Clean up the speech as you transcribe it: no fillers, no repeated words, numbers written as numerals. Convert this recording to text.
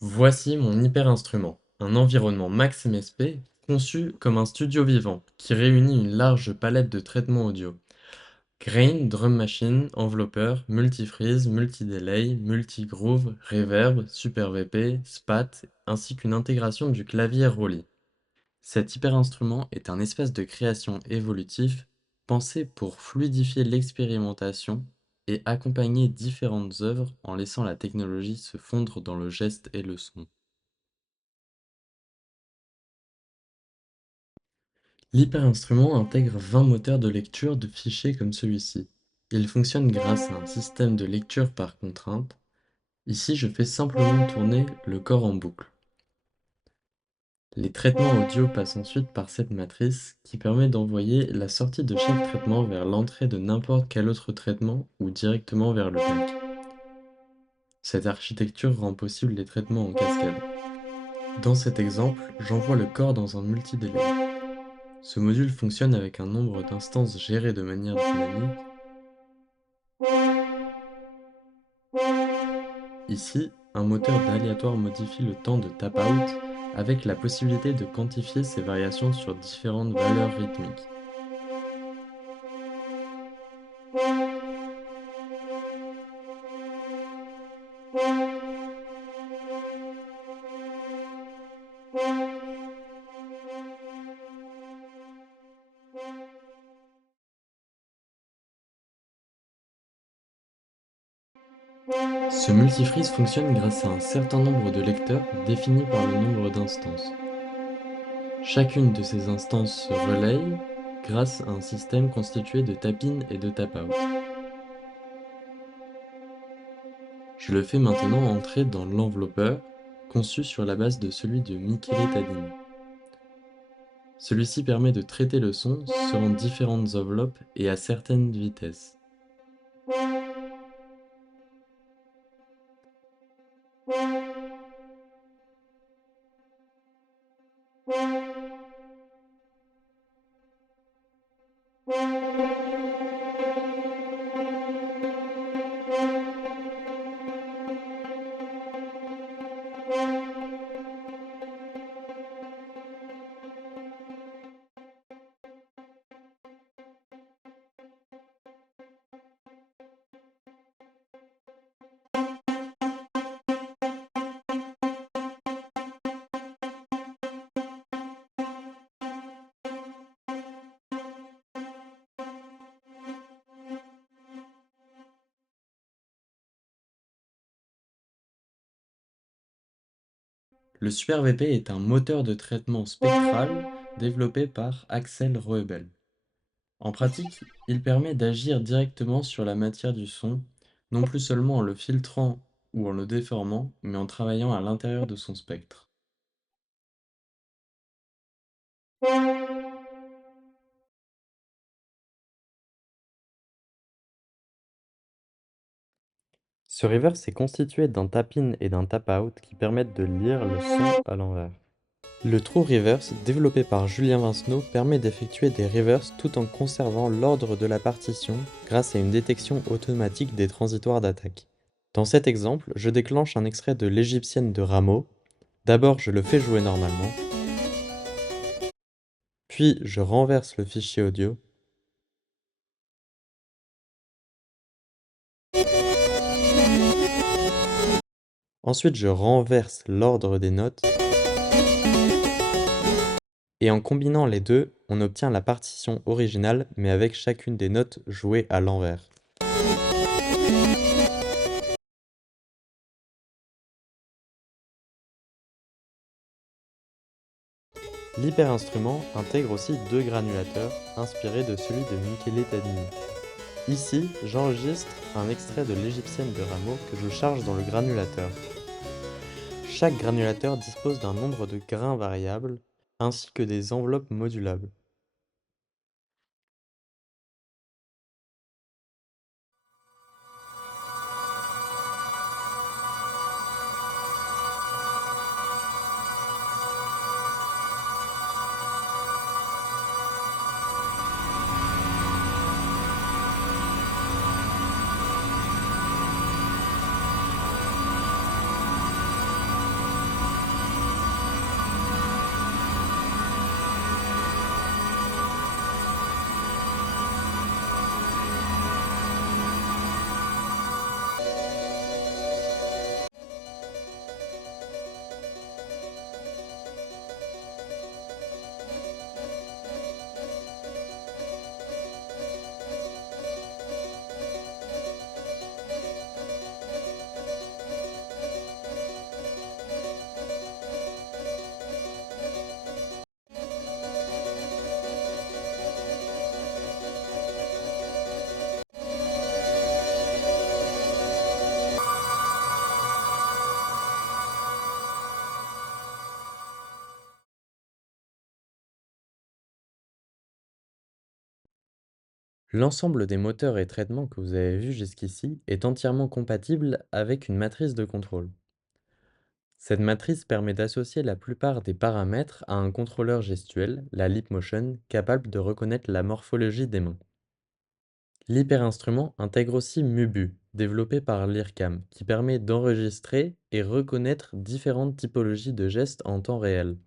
Voici mon hyper-instrument, un environnement Max MSP conçu comme un studio vivant qui réunit une large palette de traitements audio. Grain, drum machine, enveloppeur, multifreeze, multi-delay, multi-groove, reverb, super VP, spat, ainsi qu'une intégration du clavier Roly. Cet hyper-instrument est un espace de création évolutif pensé pour fluidifier l'expérimentation et accompagner différentes œuvres en laissant la technologie se fondre dans le geste et le son. L'hyperinstrument intègre 20 moteurs de lecture de fichiers comme celui-ci. Il fonctionne grâce à un système de lecture par contrainte. Ici, je fais simplement tourner le corps en boucle. Les traitements audio passent ensuite par cette matrice qui permet d'envoyer la sortie de chaque traitement vers l'entrée de n'importe quel autre traitement ou directement vers le pack. Cette architecture rend possible les traitements en cascade. Dans cet exemple, j'envoie le corps dans un multidélai. Ce module fonctionne avec un nombre d'instances gérées de manière dynamique. Ici, un moteur d'aléatoire modifie le temps de tap-out avec la possibilité de quantifier ces variations sur différentes valeurs rythmiques. Ce multifreeze fonctionne grâce à un certain nombre de lecteurs définis par le nombre d'instances. Chacune de ces instances se relaye grâce à un système constitué de tap-in et de tap-out. Je le fais maintenant entrer dans l'enveloppeur, conçu sur la base de celui de Michele Tadini. Celui-ci permet de traiter le son selon différentes enveloppes et à certaines vitesses. Le Super VP est un moteur de traitement spectral développé par Axel Roebel. En pratique, il permet d'agir directement sur la matière du son, non plus seulement en le filtrant ou en le déformant, mais en travaillant à l'intérieur de son spectre. Ce reverse est constitué d'un tap-in et d'un tap-out qui permettent de lire le son à l'envers. Le True Reverse, développé par Julien Vincenot, permet d'effectuer des reverses tout en conservant l'ordre de la partition grâce à une détection automatique des transitoires d'attaque. Dans cet exemple, je déclenche un extrait de l'Égyptienne de Rameau. D'abord, je le fais jouer normalement, puis je renverse le fichier audio. Ensuite, je renverse l'ordre des notes. Et en combinant les deux, on obtient la partition originale, mais avec chacune des notes jouées à l'envers. L'hyperinstrument intègre aussi deux granulateurs, inspirés de celui de Michele Tadini. Ici, j'enregistre un extrait de l'Égyptienne de Rameau que je charge dans le granulateur. Chaque granulateur dispose d'un nombre de grains variables, ainsi que des enveloppes modulables. L'ensemble des moteurs et traitements que vous avez vus jusqu'ici est entièrement compatible avec une matrice de contrôle. Cette matrice permet d'associer la plupart des paramètres à un contrôleur gestuel, la Leapmotion, capable de reconnaître la morphologie des mains. L'hyperinstrument intègre aussi Mubu, développé par l'IRCAM, qui permet d'enregistrer et reconnaître différentes typologies de gestes en temps réel.